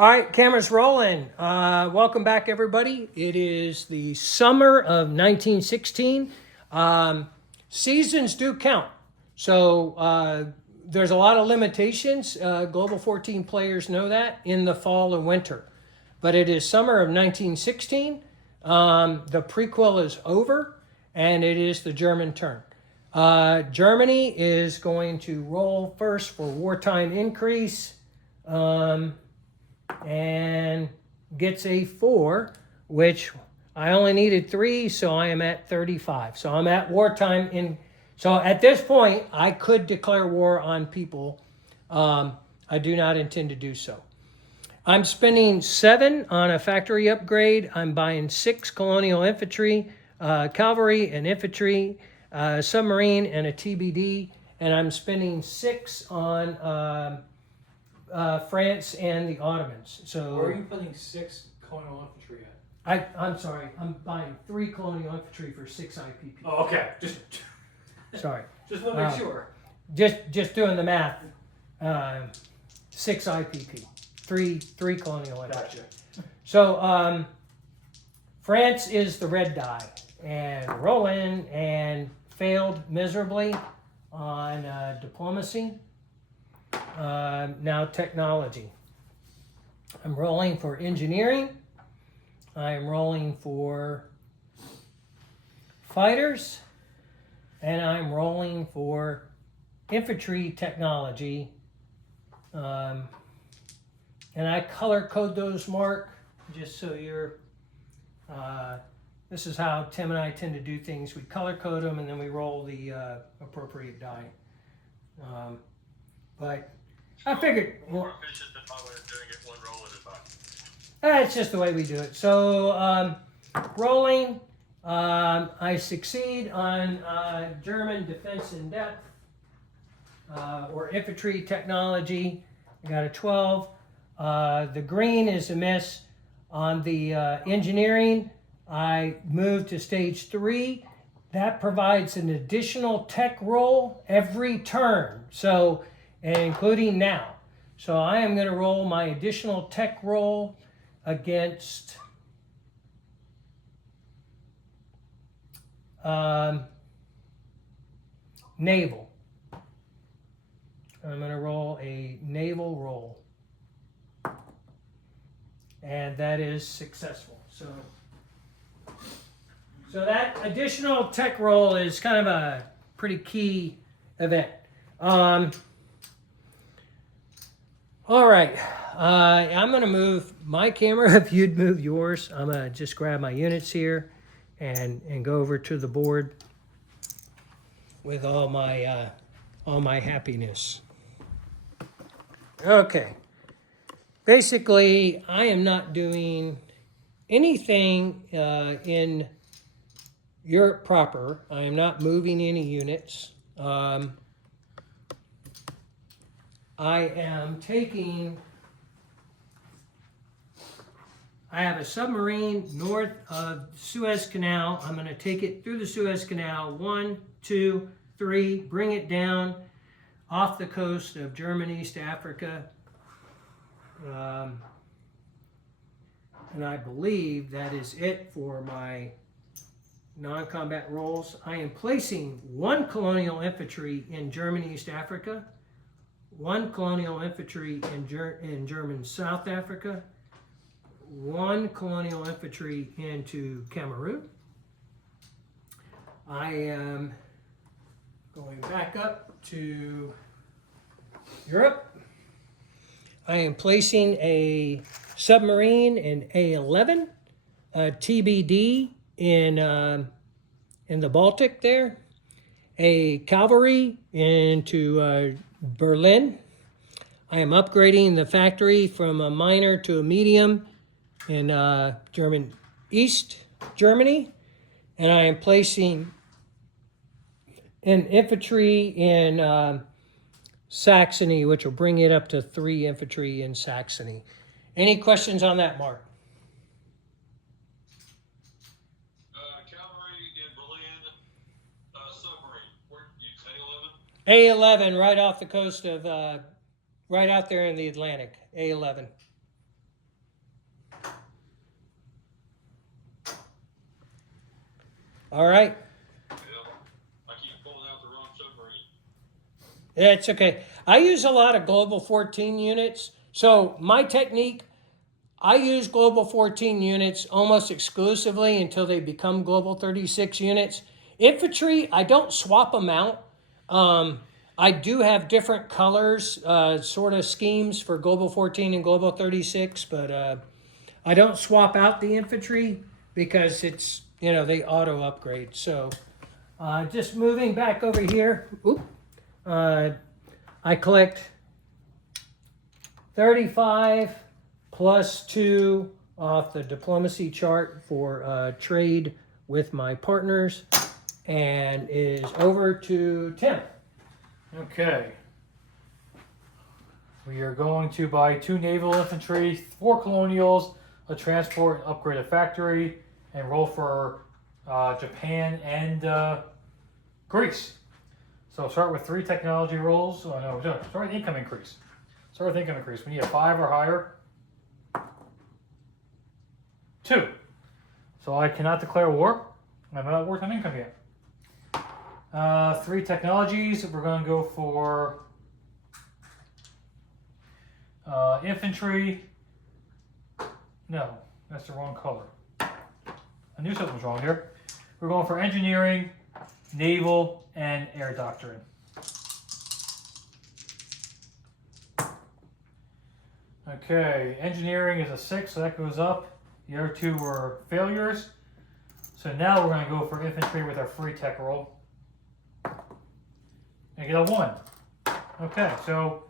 All right, cameras rolling. Welcome back, everybody. It is the summer of 1916. Seasons do count. So there's a lot of limitations. Global 14 players know that in the fall and winter. But it is summer of 1916. The prequel is over, and it is the German turn. Germany is going to roll first for wartime increase. And gets a 4, which I only needed 3, so I am at 35. So I'm at wartime. So at this point, I could declare war on people. I do not intend to do so. I'm spending 7 on a factory upgrade. I'm buying 6 colonial infantry, cavalry and infantry, submarine and a TBD, and I'm spending 6 on France and the Ottomans. So where are you putting 6 colonial infantry at? I'm sorry. I'm buying 3 colonial infantry for 6 IPP. Oh, okay. Sorry. Just want to make sure. Just doing the math. 6 IPP. 3 colonial infantry. Gotcha. So France is the red die, and Roland and failed miserably on diplomacy. Now technology. I'm rolling for engineering. I'm rolling for fighters. And I'm rolling for infantry technology. And I color code those, Mark, just so you're... this is how Tim and I tend to do things. We color code them and then we roll the appropriate die. But I figured more efficient than my way of doing it one roll at a time. That's just the way we do it. So rolling, I succeed on German defense in depth or infantry technology. I got a 12. The green is a miss. On the engineering, I moved to stage 3. That provides an additional tech roll every turn. So and including now. So I am going to roll my additional tech roll against naval. I'm going to roll a naval roll. And that is successful. So that additional tech roll is kind of a pretty key event. All right, I'm going to move my camera if you'd move yours. I'm going to just grab my units here and go over to the board with all my happiness. Okay, basically I am not doing anything in Europe proper. I am not moving any units. I am taking, I have a submarine north of Suez Canal. I'm going to take it through the Suez Canal, 1, 2, 3, bring it down off the coast of German East Africa. And I believe that is it for my non-combat roles. I am placing 1 colonial infantry in German East Africa, 1 colonial infantry in German South Africa, 1 colonial infantry into Cameroon. I am going back up to Europe. I am placing a submarine in A11, a TBD in the Baltic there, a cavalry into Berlin. I am upgrading the factory from a minor to a medium in German East Germany, and I am placing an infantry in Saxony, which will bring it up to 3 infantry in Saxony. Any questions on that, Mark? Cavalry in Berlin, submarine. Where you say 11? A11, right off the coast of, right out there in the Atlantic, A11. All right. Yeah. I keep pulling out the wrong submarine. Yeah, it's okay. I use a lot of Global 14 units. So my technique, I use Global 14 units almost exclusively until they become Global 36 units. Infantry, I don't swap them out. I do have different colors, sort of schemes for Global 14 and Global 36, but I don't swap out the infantry because it's, they auto upgrade. So just moving back over here, I collect 35 plus 2 off the diplomacy chart for trade with my partners, and is over to Tim. Okay. We are going to buy 2 naval infantry, 4 colonials, a transport, upgrade a factory, and roll for Japan and Greece. So start with 3 technology rolls. Oh no, start with income increase. Start with income increase. We need a 5 or higher. 2. So I cannot declare war. I'm not worth on income yet. 3 technologies. We're going to go for infantry. No, that's the wrong color. I knew something was wrong here. We're going for engineering, naval, and air doctrine. Okay, engineering is a 6, so that goes up. The other 2 were failures. So now we're going to go for infantry with our free tech roll. And get a 1. Okay, so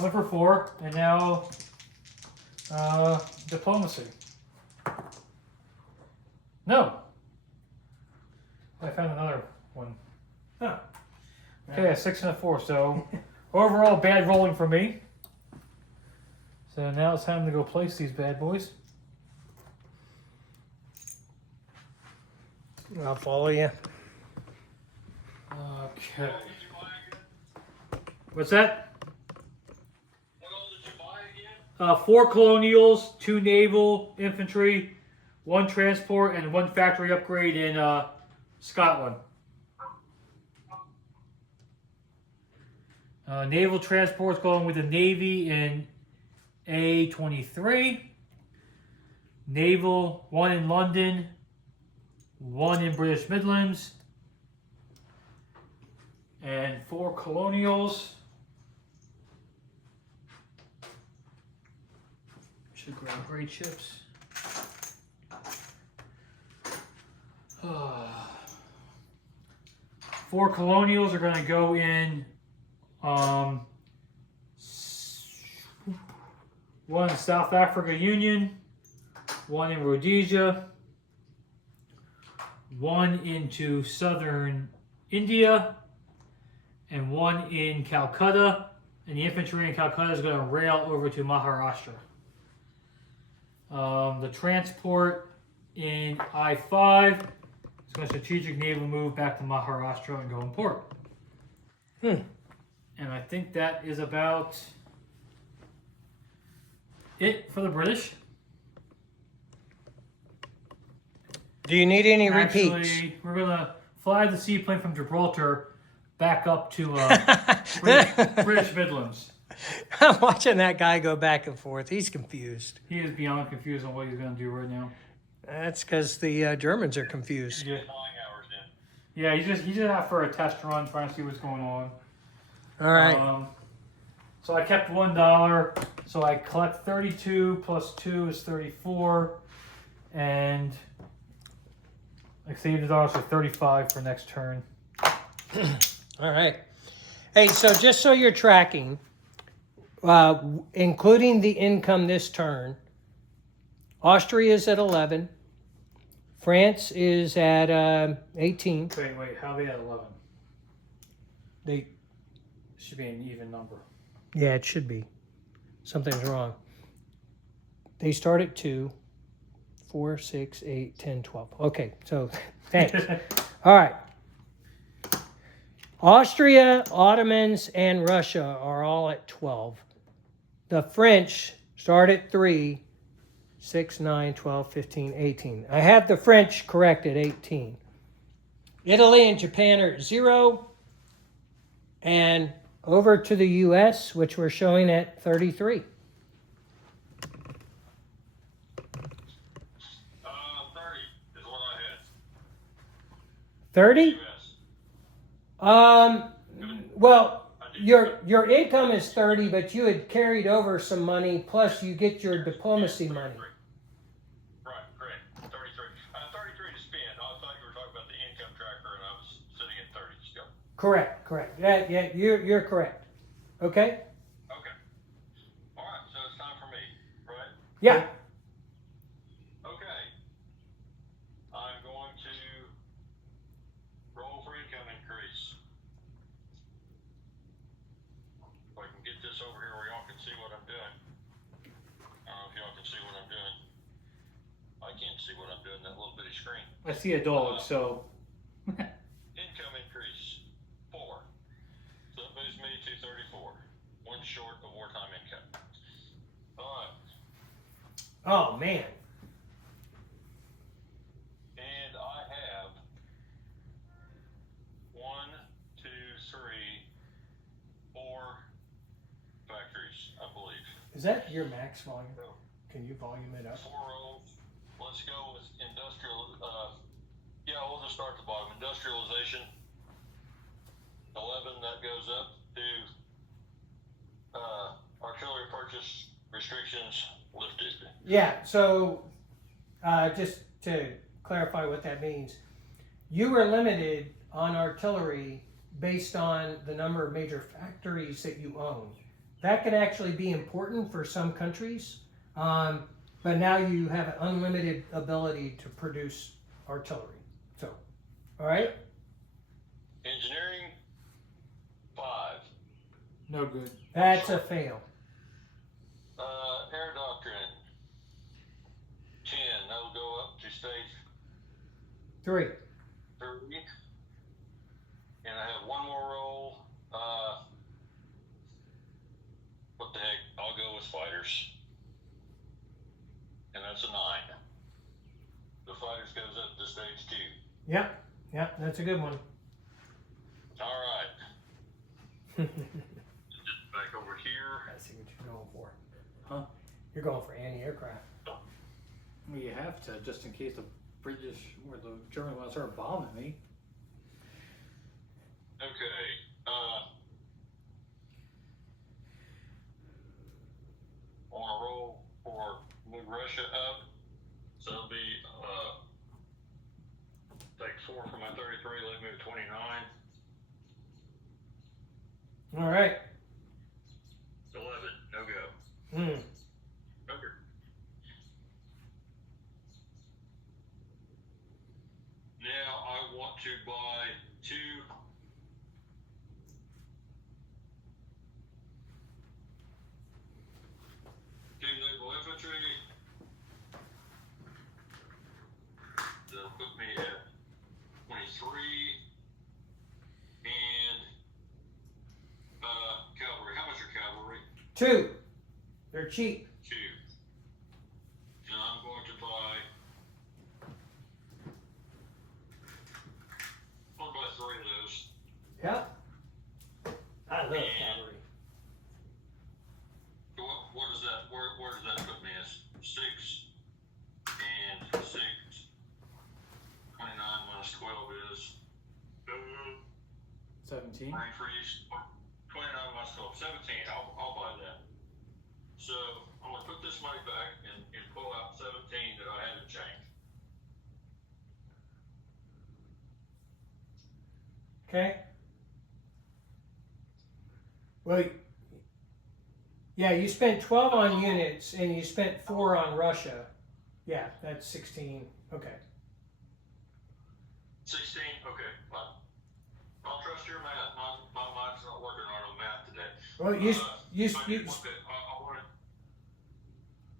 1 for 4, and now diplomacy. No. I found another one. Huh. Okay, a 6 and a 4. So overall, bad rolling for me. So now it's time to go place these bad boys. I'll follow you. Okay. What did you buy again? What's that? What all did you buy again? 4 colonials, 2 naval infantry, 1 transport, and 1 factory upgrade in Scotland. Naval transport's going with the Navy in A23. Naval, 1 in London, 1 in British Midlands, and 4 colonials. Should grab great chips. 4 colonials are going to go in 1 in South Africa Union, 1 in Rhodesia, 1 into southern India, and 1 in Calcutta. And the infantry in Calcutta is going to rail over to Maharashtra. The transport in I-5 is going to strategic naval move back to Maharashtra and go in port. And I think that is about it for the British. Do you need any repeats? Actually, we're going to fly the seaplane from Gibraltar back up to British Midlands. I'm watching that guy go back and forth. He's confused. He is beyond confused on what he's going to do right now. That's because the Germans are confused. Yeah, Flying hours in. yeah, he's just out for a test run, trying to see what's going on. All right. So I kept $1. So I collect 32 plus 2 is 34, and I saved $1 for 35 for next turn. All right. Hey, so just so you're tracking, including the income this turn, Austria is at 11. France is at 18. Wait, how are they at 11? They, It should be an even number. yeah, it should be. Something's wrong. They start at 2, 4, 6, 8, 10, 12. Okay, so thanks. All right. Austria, Ottomans, and Russia are all at 12. The French start at 3, 6, 9, 12, 15, 18. I have the French correct at 18. Italy and Japan are at 0. And over to the US, which we're showing at 33. 30 is what I had. 30? US. Well, your income is 30, but you had carried over some money, plus you get your diplomacy money. Right, correct. 33. 33 to spend. I thought you were talking about the income tracker, and I was sitting at 30 still. Correct. Yeah, you're correct. Okay? Okay. All right, so it's time for me, right? Yeah. Okay. I'm going to roll for income increase. If I can get this over here where y'all can see what I'm doing. I don't know if y'all can see what I'm doing. I can't see what I'm doing, that little bitty screen. I see a dog, so. Income increase, 4. So that moves me to 34. One short of wartime income. All right. Oh, man. And I have 1, 2, 3, 4 factories, I believe. Is that your max volume? Can you volume it up? 4 rolls. Let's go with industrial. Yeah, we'll just start at the bottom. Industrialization. 11. That goes up to artillery purchase restrictions lifted. Yeah, so just to clarify what that means, you were limited on artillery based on the number of major factories that you own. That can actually be important for some countries, but now you have an unlimited ability to produce artillery. So, all right? Engineering. 5. No good. That's a fail. Air doctrine. 10. That'll go up to stage 3. 3. And I have one more roll. What the heck? I'll go with fighters. And that's a 9. The fighters goes up to stage 2. Yeah, that's a good one. All right. Just back over here. I see what you're going for. Huh? You're going for anti-aircraft. Well, you have to, just in case the British or the German want to start bombing me. Okay. I want to roll for move Russia up. So it'll be take 4 from my 33. Let me move 29. All right. 11. No go. Hmm. Okay. Now I want to buy 2 naval infantry. That'll put me at 23. And cavalry. How much are cavalry? 2. They're cheap. 2. And I'm going to buy. I'll buy 3 of those. Yep. I love cavalry. What is that? Where does that put me? As 6 and 6. 29 minus 12 is 17. brain freeze. 29 minus 12. 17. I'll buy that. So I'm gonna put this money back and pull out 17 that I had to change. Okay. Well, yeah, you spent 12 on units and you spent 4 on Russia. Yeah, that's 16. Okay. 16. Okay. Fine. I'll trust your math. My mind's not working on math today. Well,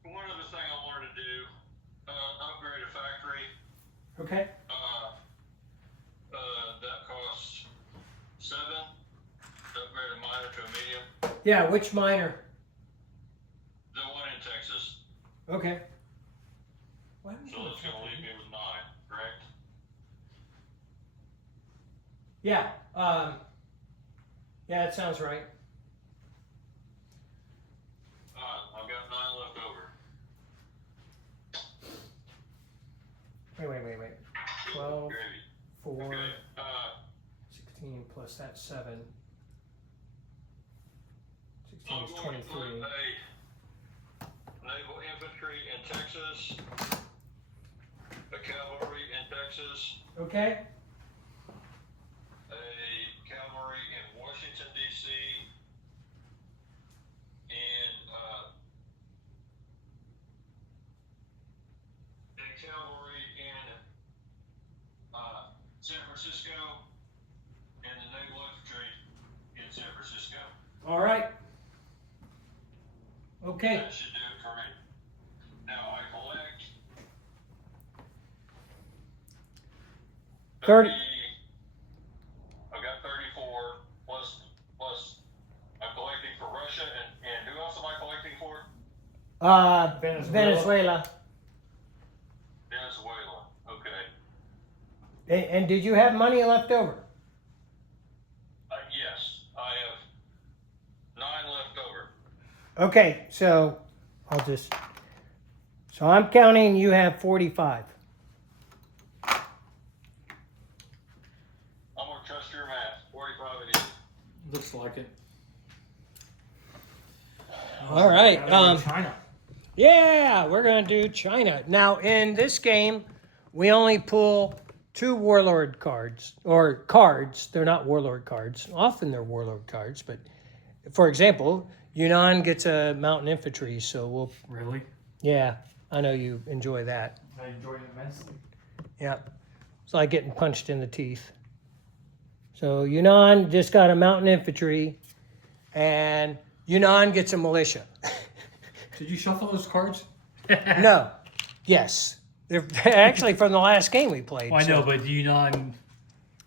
One other thing I wanted to do, upgrade a factory. Okay. That costs 7. Upgrade a minor to a medium. Yeah, which minor? The one in Texas. Okay. So that's going to leave me with 9, correct? Yeah. Yeah, it sounds right. I've got 9 left over. Wait. 12, Gravy. 4, Okay. 16 plus that 7. 16 I'm is going to put 23. a naval infantry in Texas, a cavalry in Texas, Okay. a cavalry in Washington, D.C., and a cavalry in San Francisco, and the naval infantry in San Francisco. All right. Okay. That should do it for me. Now I collect 30. I've got 34 plus I'm collecting for Russia and who else am I collecting for? Venezuela. Venezuela. Okay. And did you have money left over? Yes, I have 9 left over. Okay, so so I'm counting you have 45. I'm gonna trust your math. 45 it is. Looks like it. All right. Now we go to China. Yeah, we're going to do China. Now, in this game, we only pull 2 warlord cards, or cards. They're not warlord cards. Often they're warlord cards, but for example, Yunnan gets a mountain infantry, so we'll, Really? yeah, I know you enjoy that. I enjoy it immensely. Yeah, it's like getting punched in the teeth. So Yunnan just got a mountain infantry, and Yunnan gets a militia. Did you shuffle those cards? No, yes. They're actually from the last game we played. I so- know, but do you not?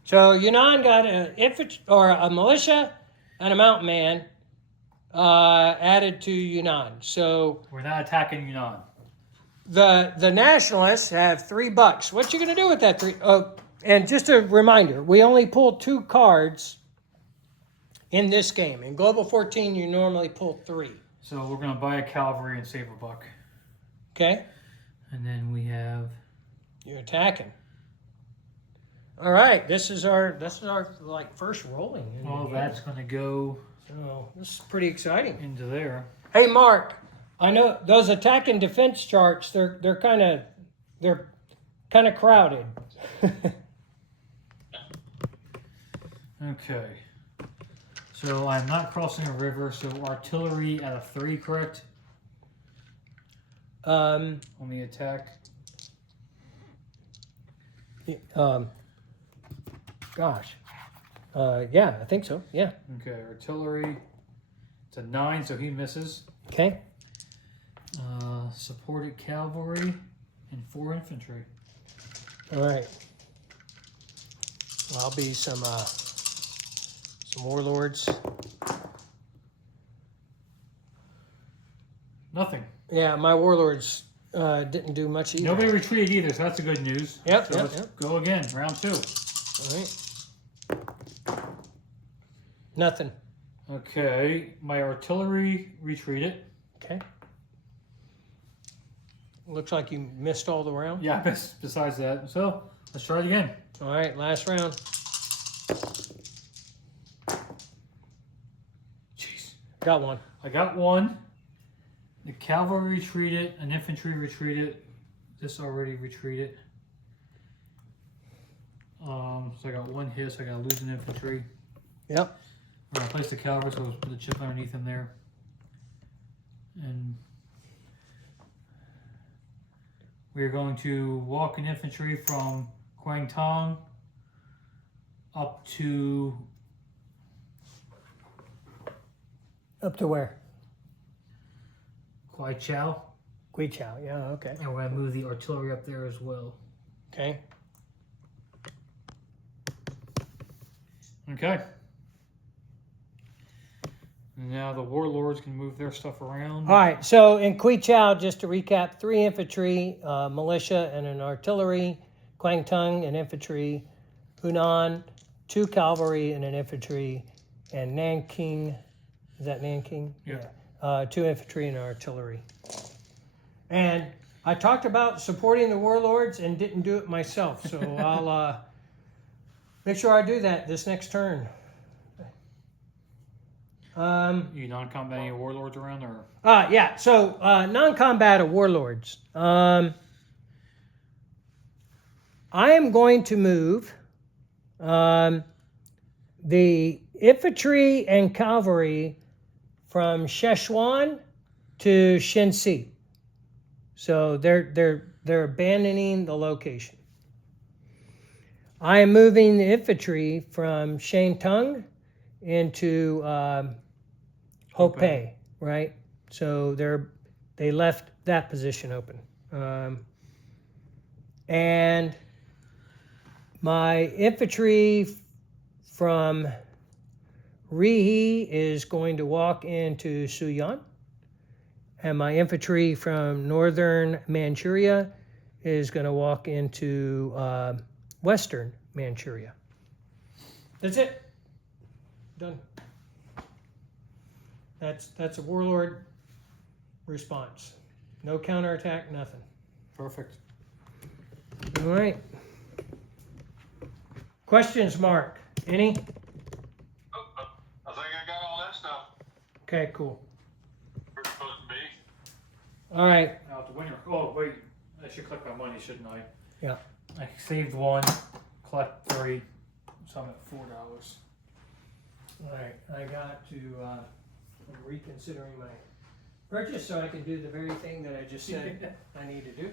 So Yunnan got an infantry or a militia and a mountain man added to Yunnan. So We're not attacking Yunnan. the nationalists have $3. What you gonna do with that 3? Oh, and just a reminder, we only pull 2 cards in this game. In Global 14, you normally pull 3. So we're gonna buy a cavalry and save a buck. Okay, And then we have you're attacking. All right, this is our like first rolling. In the game. that's gonna go So this is pretty exciting. into there. Hey, Mark, I know those attack and defense charts. They're kind of crowded. Okay. So I'm not crossing a river, so artillery at a 3, correct? On the attack. Gosh, yeah, I think so. Yeah. Okay, artillery. It's a 9, so he misses. Okay. Supported cavalry and 4 infantry. All right. Well, I'll be some warlords. Nothing. Yeah, my warlords didn't do much either. Nobody retreated either, so that's a good news. Yep, So yep, let's yep. go again, round 2. All right. Nothing. Okay, my artillery retreated. Okay. Looks like you missed all the round. Yeah, besides that. So let's try it again. All right, last round. Jeez. Got one. I got 1. The cavalry retreated, an infantry retreated. This already retreated. So I got 1 hit, so I gotta lose an infantry. Yep. I'm gonna place the cavalry, so I'll put the chip underneath him there. And we're going to walk an infantry from Guangdong up to Up to where? Guichao, Guichao. Yeah. Okay. and we're gonna move the artillery up there as well. Okay. Okay. Now the warlords can move their stuff around. All right. So in Quichao, just to recap, 3 infantry, militia, and an artillery. Guangdong, an infantry. Hunan, 2 cavalry and an infantry, and Nanking, is that Nanking? Yeah. 2 infantry and artillery. And I talked about supporting the warlords and didn't do it myself, so I'll make sure I do that this next turn. You non-combat any warlords around, or? Yeah, so non-combatant warlords. I am going to move the infantry and cavalry from Szechuan to Shenxi. So they're abandoning the location. I am moving the infantry from Shantung into Hopei, right? So they left that position open. And my infantry from Rihe is going to walk into Suyan. And my infantry from northern Manchuria is going to walk into western Manchuria. That's it. Done. That's a warlord response. No counterattack, nothing. Perfect. All right. Questions, Mark? Any? Oh, I think I got all that stuff. Okay, cool. We're supposed to be. All right. Now to win your. Oh wait, I should collect my money, shouldn't I? Yeah. I saved 1, collect 3, so I'm at $4. All right. I got to I'm reconsidering my purchase so I can do the very thing that I just said I need to do.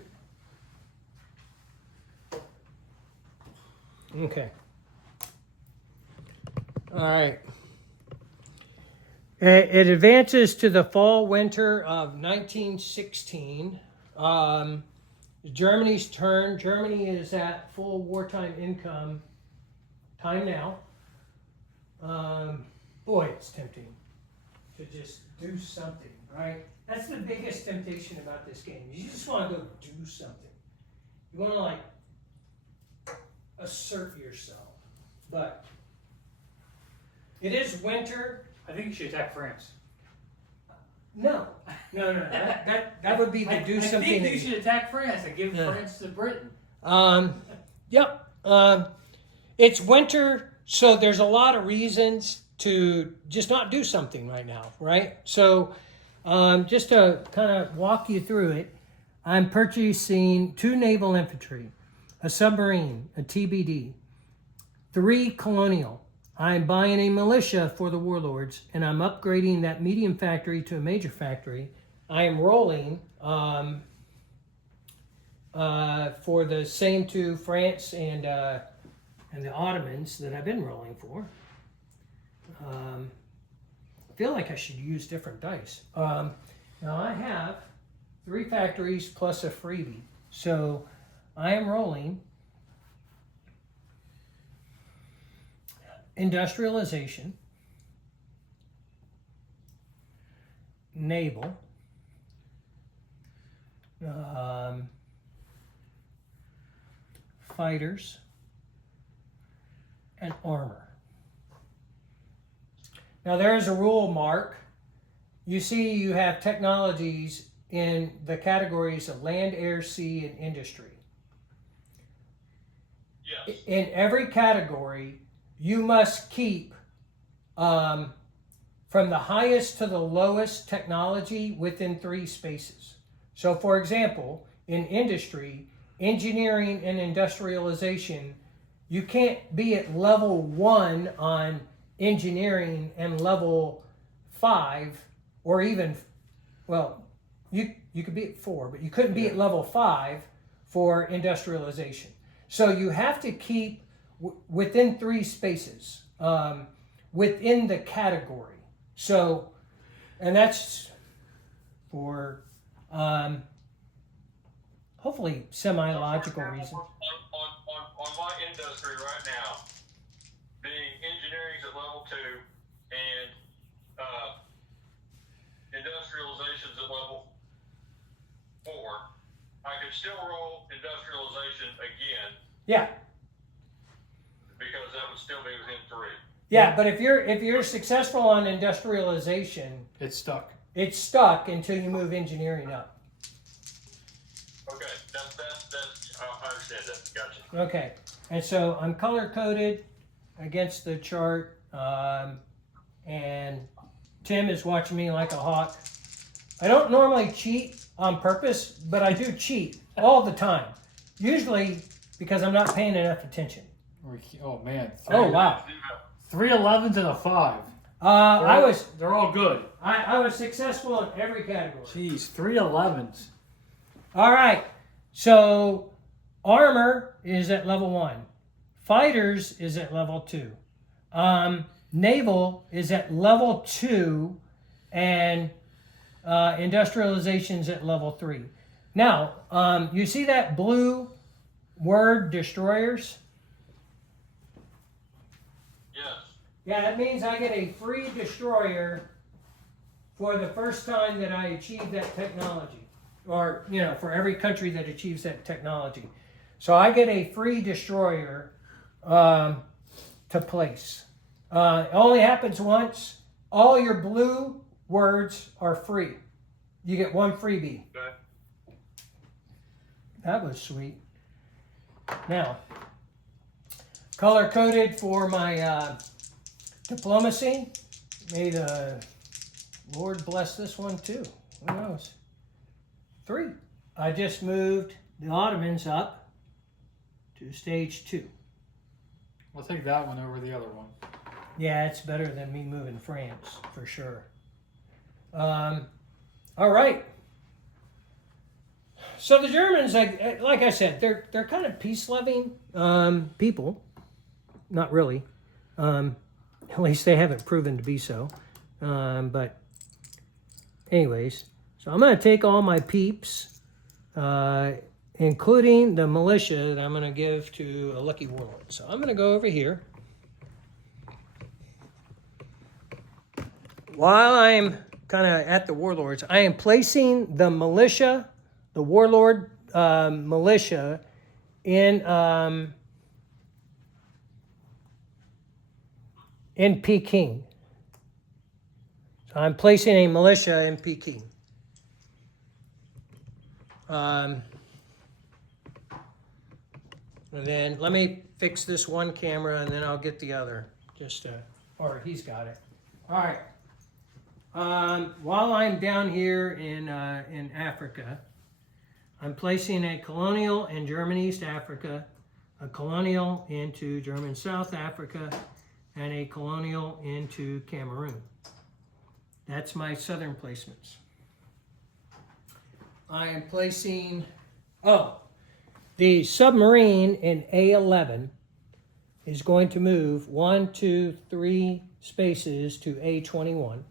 Okay. All right. It advances to the fall winter of 1916. Germany's turn. Germany is at full wartime income time now. Boy, it's tempting to just do something, right? That's the biggest temptation about this game. You just want to go do something. You want to like assert yourself. But it is winter. I think you should attack France. No. That would be to do something. I think you should attack France and give France to Britain. Yep. It's winter, so there's a lot of reasons to just not do something right now, right? So just to kind of walk you through it, I'm purchasing 2 naval infantry, a submarine, a TBD, 3 colonial. I'm buying a militia for the warlords, and I'm upgrading that medium factory to a major factory. I am rolling for the same 2 France and the Ottomans that I've been rolling for. I feel like I should use different dice. Now I have 3 factories plus a freebie. So I am rolling industrialization, naval, fighters, and armor. Now there is a rule, Mark. You see you have technologies in the categories of land, air, sea, and industry. Yes. In every category, you must keep from the highest to the lowest technology within 3 spaces. So for example, in industry, engineering and industrialization, you can't be at level 1 on engineering and level 5, or even, well, you could be at 4, but you couldn't be at level 5 for industrialization. So you have to keep within 3 spaces within the category. So, and that's for hopefully semi-logical reasons. On my industry right now, being engineering's at level 2 and industrialization's at level 4, I could still roll industrialization again Yeah. because that would still tell me within 3. Yeah, but if you're successful on industrialization, It's stuck. it's stuck until you move engineering up. Okay, that's I understand that. Gotcha. Okay, and so I'm color coded against the chart, and Tim is watching me like a hawk. I don't normally cheat on purpose, but I do cheat all the time. Usually because I'm not paying enough attention. Oh man. Oh wow. 3 11s and a 5. They're all good. I was successful in every category. Jeez, 3 11s. All right. So armor is at level 1. Fighters is at level 2. Naval is at level 2, and industrialization's at level 3. Now, you see that blue word, destroyers? Yes. Yeah, that means I get a free destroyer for the first time that I achieve that technology. Or, for every country that achieves that technology. So I get a free destroyer to place. It only happens once. All your blue words are free. You get one freebie. Okay. That was sweet. Now, color coded for my diplomacy. May the Lord bless this one too. Who knows? 3. I just moved the Ottomans up to stage 2. We'll take that one over the other one. Yeah, it's better than me moving France, for sure. All right. So the Germans, like I said, they're kind of peace-loving people. Not really. At least they haven't proven to be so. But anyways, so I'm going to take all my peeps, including the militia that I'm going to give to a lucky warlord. So I'm going to go over here. While I'm kind of at the warlords, I am placing the militia, the warlord militia, in Peking. So I'm placing a militia in Peking. And then let me fix this one camera, and then I'll get the other. Or he's got it. All right. While I'm down here in Africa, I'm placing a colonial in German East Africa, a colonial into German South Africa, and a colonial into Cameroon. That's my southern placements. I am placing, the submarine in A11 is going to move 1, 2, 3 spaces to A21.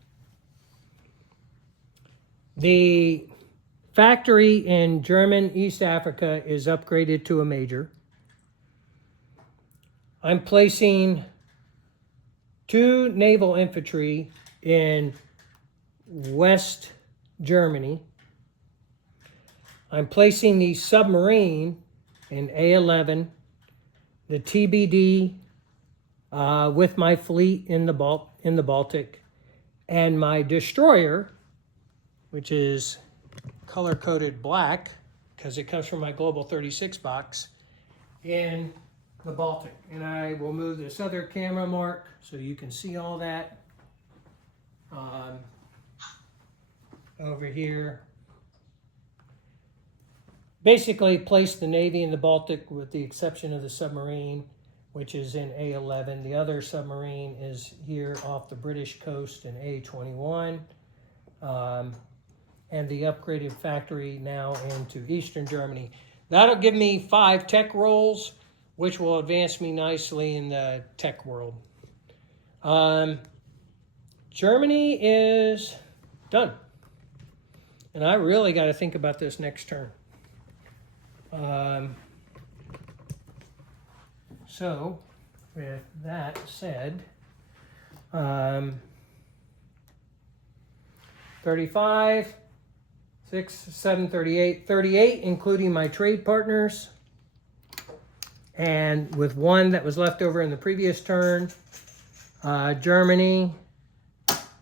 The factory in German East Africa is upgraded to a major. I'm placing 2 naval infantry in West Germany. I'm placing the submarine in A11, the TBD with my fleet in the Baltic, and my destroyer, which is color-coded black because it comes from my Global 36 box, in the Baltic. And I will move this other camera mark so you can see all that over here. Basically place the Navy in the Baltic with the exception of the submarine, which is in A11. The other submarine is here off the British coast in A21. And the upgraded factory now into Eastern Germany. That'll give me 5 tech roles, which will advance me nicely in the tech world. Germany is done. And I really got to think about this next turn. So, with that said, 35, 6, 7, 38, 38, including my trade partners, and with one that was left over in the previous turn. Germany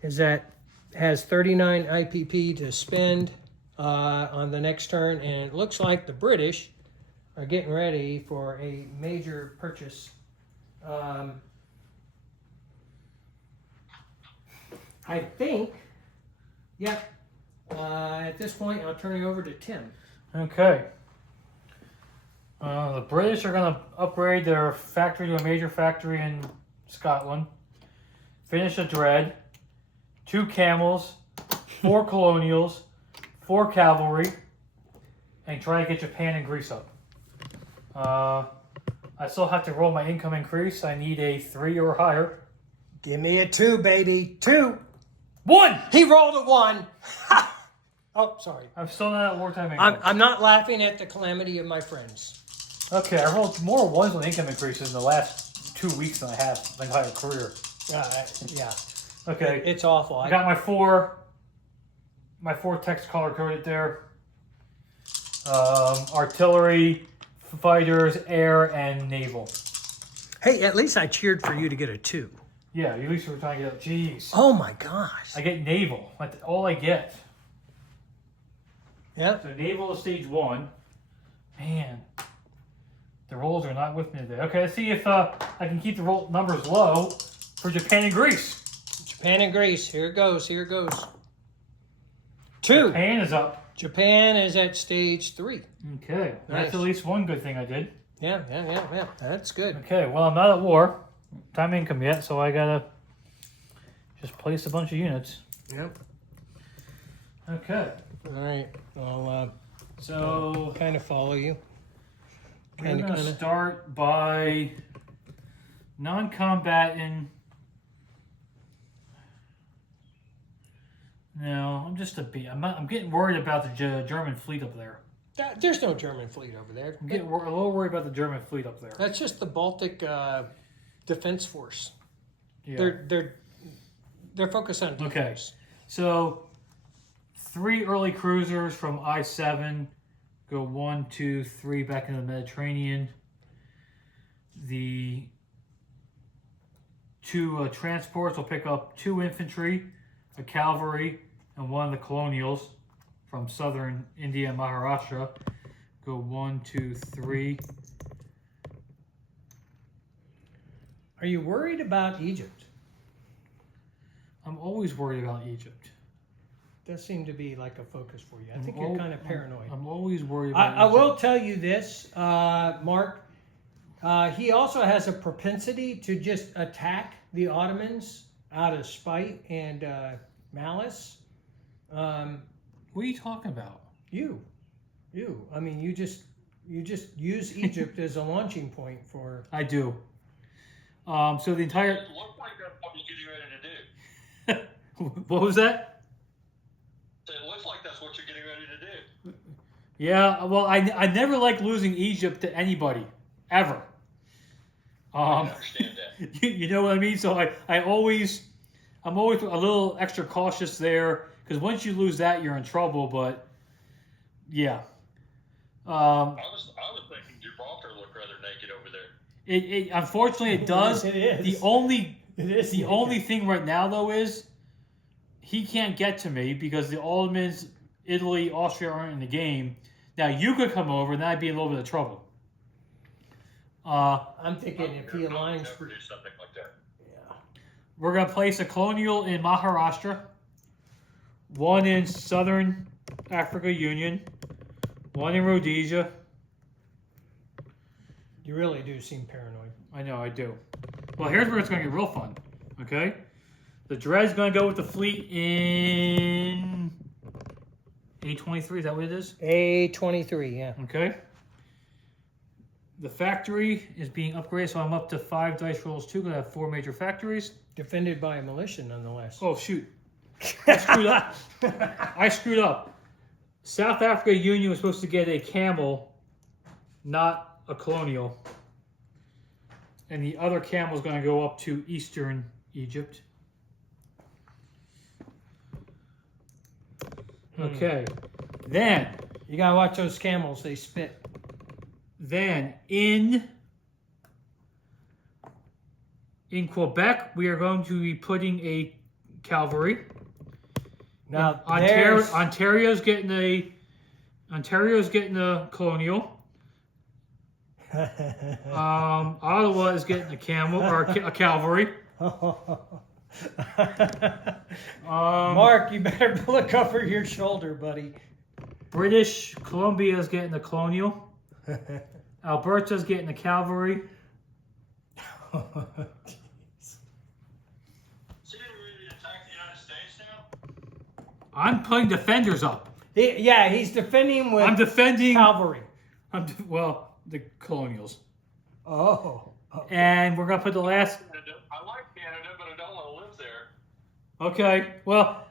has 39 IPP to spend on the next turn, and it looks like the British are getting ready for a major purchase. I think, yep. At this point, I'll turn it over to Tim. Okay. The British are going to upgrade their factory to a major factory in Scotland. Finish a dread. 2 camels. 4 colonials. 4 cavalry. And try to get Japan and Greece up. I still have to roll my income increase. I need a 3 or higher. Give me a 2, baby. 2. 1! He rolled a 1. Oh, sorry. I'm still not at wartime income. I'm not laughing at the calamity of my friends. Okay, I rolled more 1s on income increases in the last 2 weeks than I have my entire career. Yeah. Okay. It's awful. I got my 4 text color coded there. Artillery, fighters, air, and naval. Hey, at least I cheered for you to get a 2. Yeah, at least we're trying to get up. Jeez. Oh my gosh. I get naval. That's all I get. Yeah. So naval is stage 1. Man, the rolls are not with me today. Okay, let's see if I can keep the roll numbers low for Japan and Greece. Japan and Greece. Here it goes. 2. Japan is up. Japan is at stage 3. Okay, Nice. that's at least one good thing I did. Yeah. That's good. Okay, well, I'm not at war. Time income yet, so I gotta just place a bunch of units. Yep. Okay, All right. I'll so kind of follow you. we're gonna start by non-combatant. No, I'm just a bee. I'm getting worried about the German fleet up there. There's no German fleet over there. I'm getting a little worried about the German fleet up there. That's just the Baltic Defense Force. Yeah. They're focused on defense. Okay. So 3 early cruisers from I-7 go 1, 2, 3 back into the Mediterranean. The 2 transports will pick up 2 infantry, a cavalry, and 1 of the colonials from southern India and Maharashtra. Go 1, 2, 3. Are you worried about Egypt? I'm always worried about Egypt. Does seem to be like a focus for you. I think you're kind of paranoid. I'm always worried about I Egypt. will tell you this, Mark. He also has a propensity to just attack the Ottomans out of spite and malice. What are you talking about? You. I mean, you just use Egypt as a launching point for. I do. So the entire. It looked like that's what you're getting ready to do. What was that? So it looks like that's what you're getting ready to do. Yeah, well, I never like losing Egypt to anybody, ever. I understand that. You know what I mean? So I'm always a little extra cautious there, because once you lose that, you're in trouble. But yeah, I was thinking Gibraltar looked rather naked over there. it unfortunately it does. It is. The only naked. thing right now though is he can't get to me because the Ottomans, Italy, Austria aren't in the game. Now you could come over, and then I'd be in a little bit of trouble. I'm thinking if he aligns. Never do something like that. Yeah. We're going to place a colonial in Maharashtra, 1 in Southern Africa Union, 1 in Rhodesia. You really do seem paranoid. I know, I do. Well, here's where it's going to get real fun, okay? The Dread's going to go with the fleet in A23, is that what it is? A23, yeah. Okay. The factory is being upgraded, so I'm up to 5 dice rolls too, because I have 4 major factories. Defended by a militia, nonetheless. Oh, shoot. I screwed up. I screwed up. South Africa Union was supposed to get a camel, not a colonial. And the other camel is going to go up to Eastern Egypt. Okay. Then You gotta watch those camels; they spit. Then in In Quebec, we are going to be putting a cavalry. Now, Ontario's getting a colonial. Ottawa is getting a a cavalry. Mark, you better look over your shoulder, buddy. British Columbia is getting a colonial. Alberta's getting a cavalry. So you're ready to attack the United States now? I'm putting defenders up. He's defending with I'm defending. cavalry. The colonials. Oh. And we're gonna put the last. I like Canada, but I don't want to live there. Okay. Well,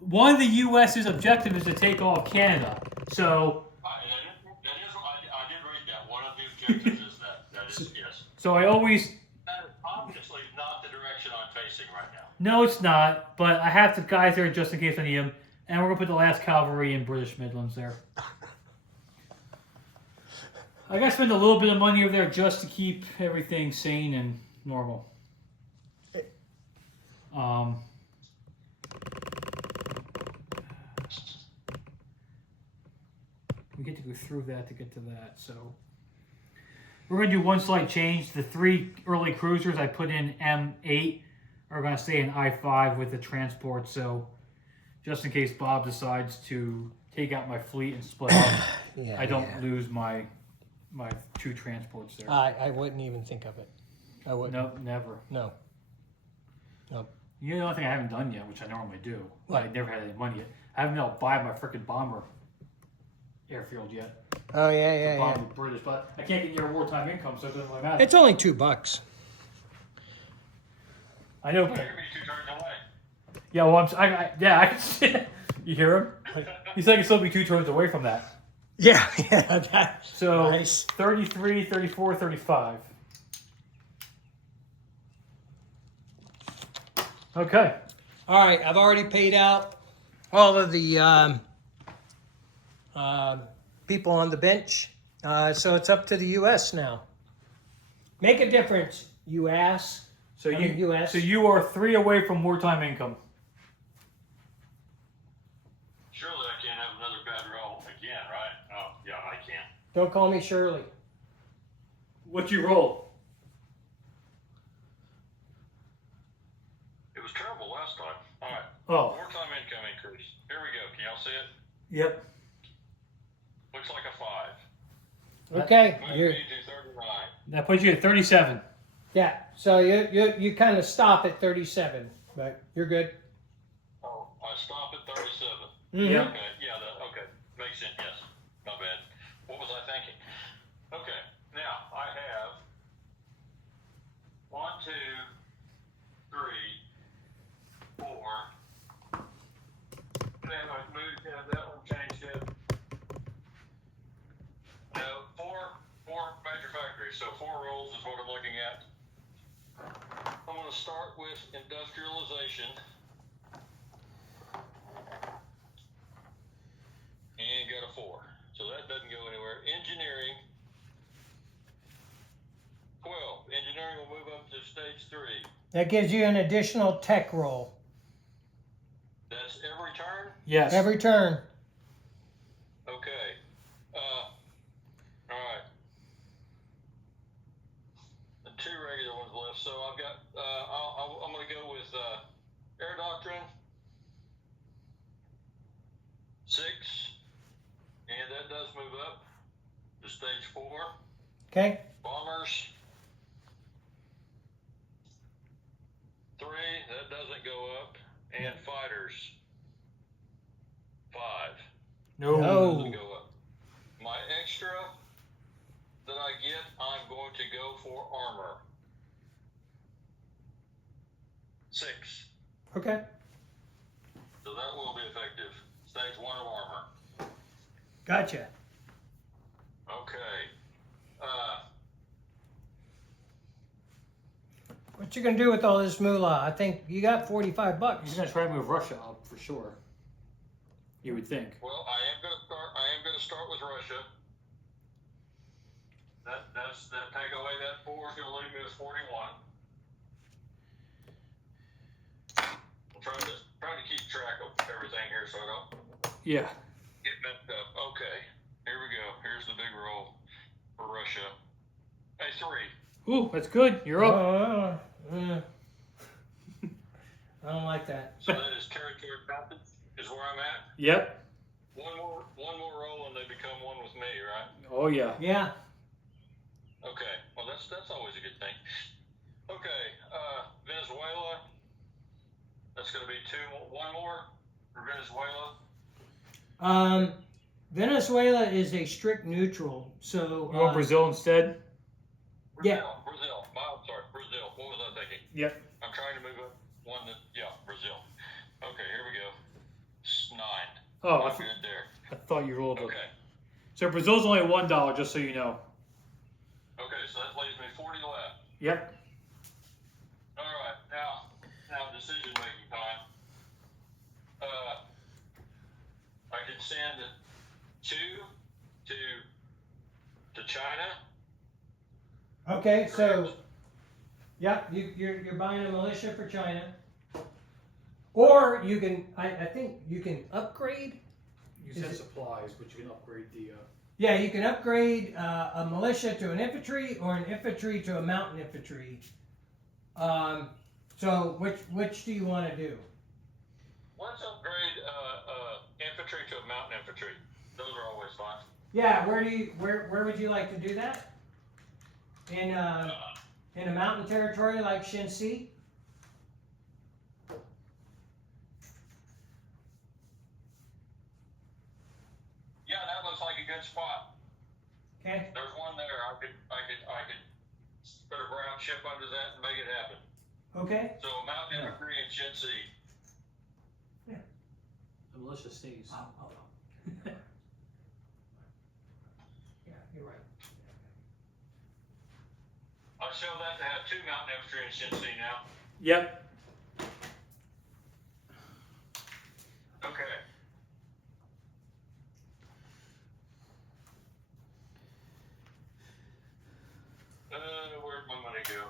one of the U.S.'s objective is to take all of Canada. So. I did read that. One of the objectives is that. That is, yes. So I always. That is obviously not the direction I'm facing right now. No, it's not. But I have the guys there just in case I need them. And we're gonna put the last cavalry in British Midlands there. I gotta spend a little bit of money over there just to keep everything sane and normal. We get to go through that to get to that, so we're gonna do one slight change. The 3 early cruisers I put in M8 are gonna stay in I5 with the transport, so just in case Bob decides to take out my fleet and split up, I don't lose my 2 transports there. I wouldn't even think of it. I wouldn't. Nope, never. No. Nope. You know the only thing I haven't done yet, which I normally do, but I never had any money yet. I haven't been able to buy my freaking bomber airfield yet. Oh, yeah. Bomber British, but I can't get near wartime income, so it doesn't really matter. It's only $2. I know. You're going to be 2 turns away. Yeah, well, I can see it. You hear him? He's like, it's still be 2 turns away from that. Yeah. That's So, nice. 33, 34, 35. Okay. All right, I've already paid out all of the people on the bench, so it's up to the U.S. now. Make a difference, you ass. So US. you are 3 away from wartime income. Surely I can't have another bad roll again, right? Oh, yeah, I can. Don't call me Shirley. What'd you roll? It was terrible last time. All right. Oh. Wartime income increase. Here we go. Can y'all see it? Yep. Looks like a 5. Okay. Move me to 39. That puts you at 37. Yeah. So you kind of stop at 37, but you're good. Oh, I stop at 37. Mhm. Yeah. Okay, yeah, okay. Makes sense, yes. Not bad. What was I thinking? Okay, now I have 1, 2, 3, 4. Then I moved, have that one changed it. No, four major factories, so 4 roles is what I'm looking at. I'm going to start with industrialization. And got a 4. So that doesn't go anywhere. Engineering. 12. Engineering will move up to stage 3. That gives you an additional tech roll That's every turn? Yes. every turn. Okay. Alright. The 2 regular ones left. So I've got, I'm going to go with air doctrine. 6. And that does move up to stage 4. Okay. Bombers. 3, that doesn't go up. And fighters. 5. No. Doesn't go up. My extra that I get, I'm going to go for armor. 6. Okay. So that will be effective. Stage 1 of armor. Gotcha. Okay. What you gonna do with all this moolah? I think you got $45. He's gonna try to move Russia up for sure. You would think. Well, I am going to start with Russia. That take away that 4 is going to leave me with 41. trying to keep track of everything here so I don't Yeah. get messed up. Okay, here we go. Here's the big roll for Russia. Hey, 3. Ooh, that's good. You're up. I don't like that. So that is territory passage is where I'm at. Yep. One more roll and they become one with me, right? Oh yeah. Yeah. Okay. Well, that's always a good thing. Okay. Venezuela. That's going to be one more for Venezuela. Venezuela is a strict neutral, so You want Brazil instead? Yeah. Brazil. I'm sorry, Brazil. What was I thinking? Yep. I'm trying to move up one that, Brazil. Okay, here we go. 9. Oh, I'm good there. I thought you rolled. Okay. So Brazil's only $1, just so you know. Okay, so that leaves me 40 left. Yep. All right, now decision making time. I can send 2 to China. okay, so yep, you're buying a militia for China, or you can. I think you can upgrade. You Is said it- supplies, but you can upgrade the. Yeah, you can upgrade a militia to an infantry or an infantry to a mountain infantry. So which do you want to do? Let's upgrade infantry to a mountain infantry. Those are always fun. Yeah, where would you like to do that? In a mountain territory like Shenxi? Yeah, that looks like a good spot. Okay. There's one there. I could put a brown chip under that and make it happen. Okay. So mountain infantry and Shenxi. The militia stays. Yeah, you're right. I show that to have 2 mountain infantry and Shenxi now. Yep. Okay. Where'd my money go?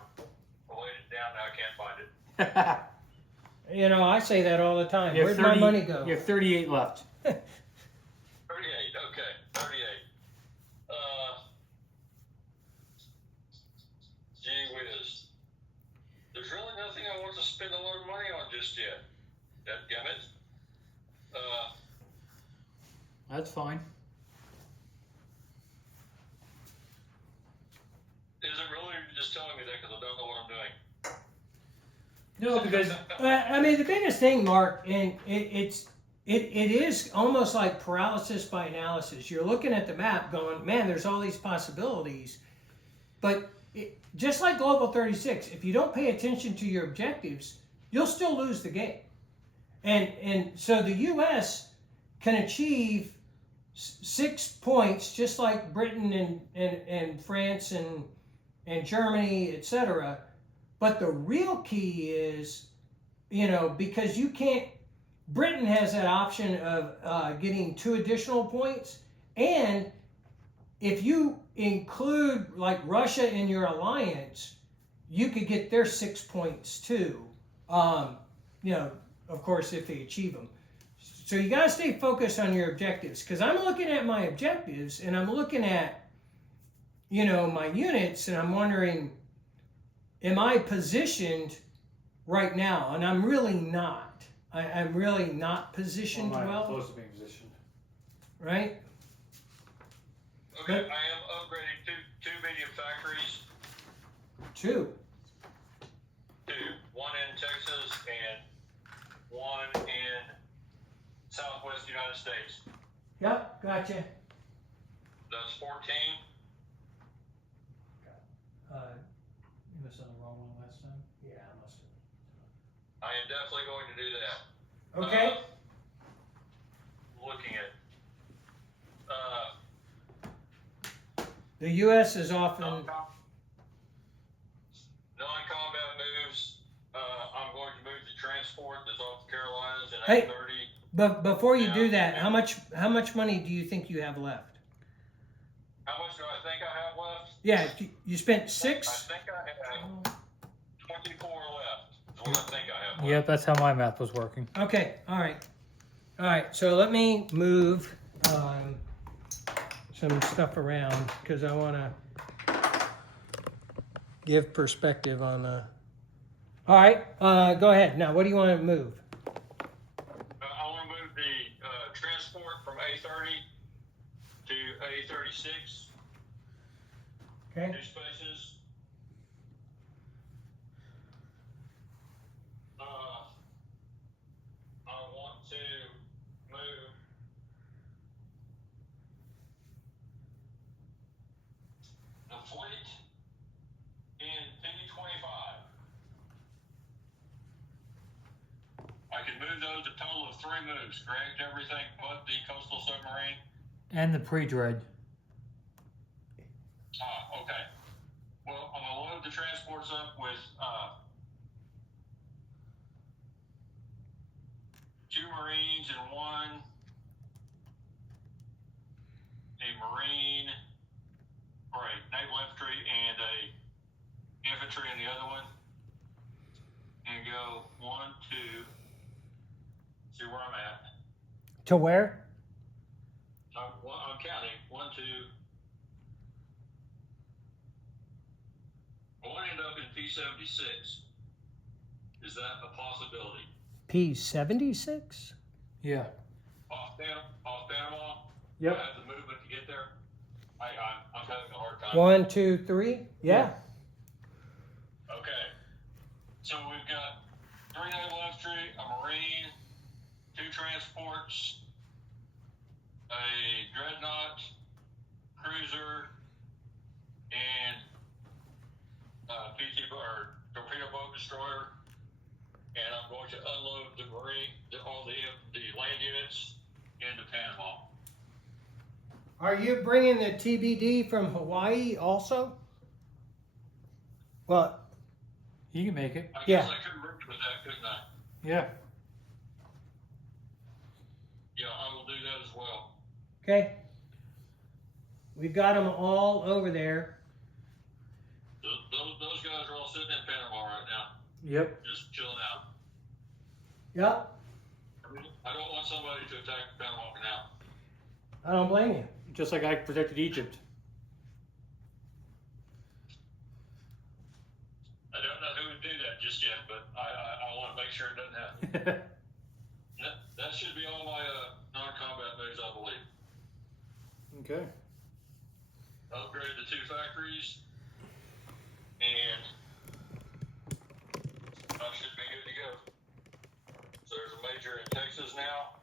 I laid it down, now I can't find it. You know, I say that all the time. You have Where'd my 30 money go? You have 38 left. 38, okay, 38. Gee whiz. There's really nothing I want to spend a lot of money on just yet. Dadgummit. That's fine. Is it really just telling me that because I don't know what I'm doing? No, because I mean, the biggest thing, Mark, and it is almost like paralysis by analysis. You're looking at the map going, man, there's all these possibilities. But just like Global 36, if you don't pay attention to your objectives, you'll still lose the game. And so the U.S. can achieve 6 points, just like Britain and France and Germany, etc. But the real key is, because you can't, Britain has that option of getting 2 additional points. And if you include like Russia in your alliance, you could get their 6 points too. Of course, if they achieve them. So you got to stay focused on your objectives, because I'm looking at my objectives and I'm looking at, my units, and I'm wondering, am I positioned right now? And I'm really not. I'm really not positioned I'm not well, close to being positioned. right? Okay, I am upgrading two medium factories. 2. 2. One in Texas and one in Southwest United States. Yep, gotcha. That's 14. You must have done the wrong one last time. Yeah, I must I am definitely going to do that. have. Okay. Looking at The U.S. is often. non-combat moves. I'm going to move the transport that's off the Carolinas in Hey. 830. But before you Yeah. do that, how much money do you think you have left? How much do I think I have left? Yeah, you spent I 6. think I have 24 left. Is what I think I have. Yep, that's how my math was working. Okay, all right. All right, so let me move some stuff around because I want to give perspective on the. All right, go ahead. Now, what do you want to move? I want to move the transport from A30 to A36. Okay. 2 spaces. I want to move the fleet in P25. I can move those a total of 3 moves, correct? Everything but the coastal submarine. And the pre-dread. Okay. Well, I'm gonna load the transports up with 2 Marines and 1 Marine, or a naval infantry and a infantry in the other one, and go 1, 2. See where I'm at. To where? I'm counting 1, 2. I want to end up in P76. Is that a possibility? P76? Yeah. Off Panama? Yep. I have the movement to get there. I'm having a hard time. 1, 2, 3? Yeah. Okay. So we've got 3 naval infantry, a marine, 2 transports, a dreadnought, cruiser, and torpedo boat destroyer. And I'm going to unload all the land units into Panama. Are you bringing the TBD from Hawaii also? Well, You can make it. I Yeah. guess I could work with that, couldn't I? Yeah. Yeah, I will do that as well. okay. We've got them all over there. Those guys are all sitting in Panama right now, Yep. just chilling out. Yep. I don't want somebody to attack the Panama Canal. I don't blame you. Just like I protected Egypt. I don't know who would do that just yet, but I want to make sure it doesn't happen. That should be all my non-combat moves, I believe. Okay. Upgrade the 2 factories, and I should be good to go. So there's a major in Texas now,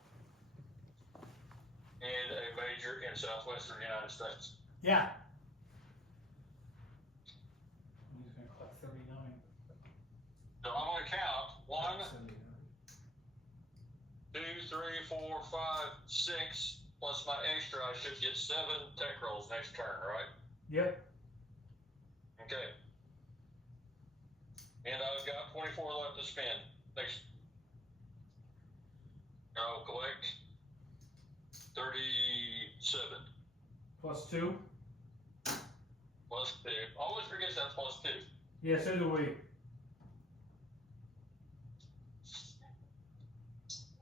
and a major in southwestern United States. Yeah. He's gonna collect 39. So I'm going to count 1, 2, 3, 4, 5, 6, plus my extra. I should get 7 tech rolls next turn, right? Yep. Okay. And I've got 24 left to spend. Next, I'll collect 37 Plus 2. plus 2. Always forgets that plus 2. Yeah, so do we.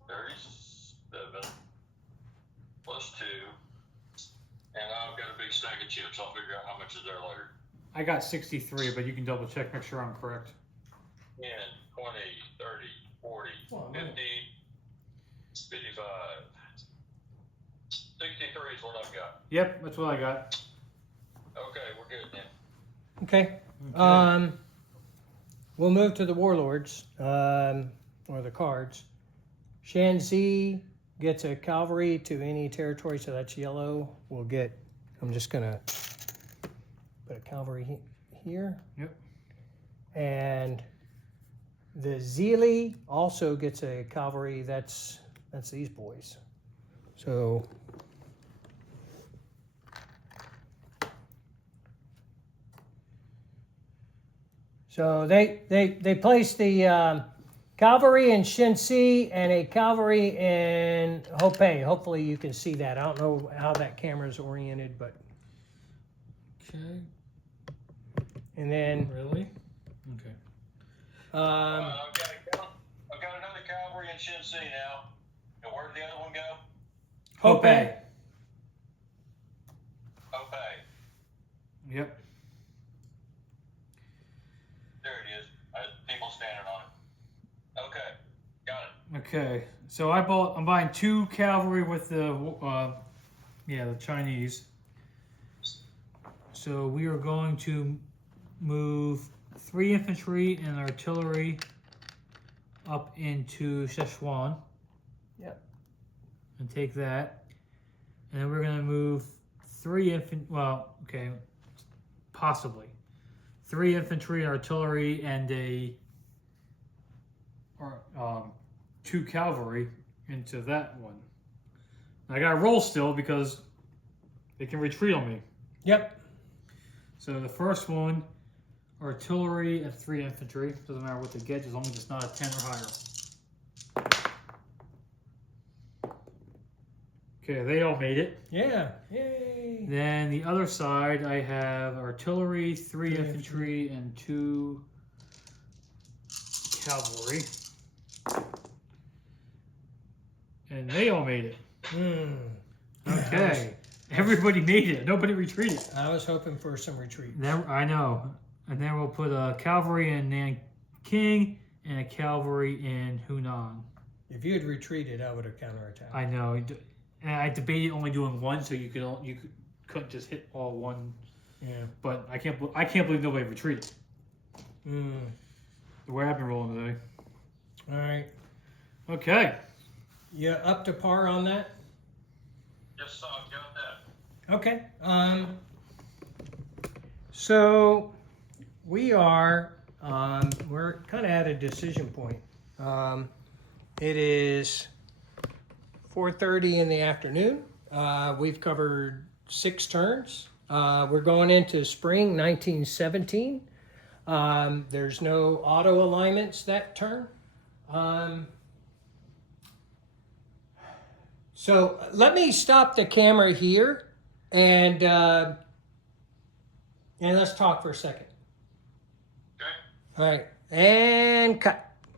37 plus 2. And I've got a big stack of chips. I'll figure out how much is there later. I got 63, but you can double check, make sure I'm correct. 10, 20, 30, 40, Oh, 50, man. 55. 63 is what I've got. Yep, that's what I got. Okay, we're good then. Okay. Okay. We'll move to the warlords, or the cards. Shanxi gets a cavalry to any territory, so that's yellow. We'll get, I'm just gonna put a cavalry here. Yep. And the Zili also gets a cavalry, that's these boys. So they placed the cavalry in Shanxi and a cavalry in Hopei. Hopefully you can see that. I don't know how that camera's oriented, but Okay. and then Really? Okay. I've got another cavalry in Shensi now. And where did the other one go? Hope. Bay. Okay, Yep. there it is. People standing on it. Okay, got it. Okay. So I'm buying 2 cavalry with the Chinese. So we are going to move 3 infantry and artillery up into Sichuan. Yep. And take that. And then we're going to move 3 possibly 3 infantry and artillery and 2 cavalry into that one. I got to roll still because they can retreat on me. Yep. So the first one, artillery and 3 infantry. Doesn't matter what they get, as long as it's not a 10 or higher. Okay, they all made it. Yeah. Yay. Then the other side, I have artillery, 3 infantry, and 2 cavalry. And they all made it. Hmm. Okay. Everybody made it. Nobody retreated. I was hoping for some retreat. Then I know. And then we'll put a cavalry in Nanking and a cavalry in Hunan. If you had retreated, I would have counterattacked. I know. And I debated only doing 1, so you couldn't just hit all 1. Yeah. But I can't believe nobody retreated. Hmm. The way I've been rolling today. All right. Okay. You up to par on that? Yes, sir, got that. Okay. So we are we're kind of at a decision point. It is 4:30 in the afternoon. We've covered 6 turns. We're going into spring 1917. There's no auto alignments that turn. So let me stop the camera here and let's talk for a second. Okay. All right, and cut.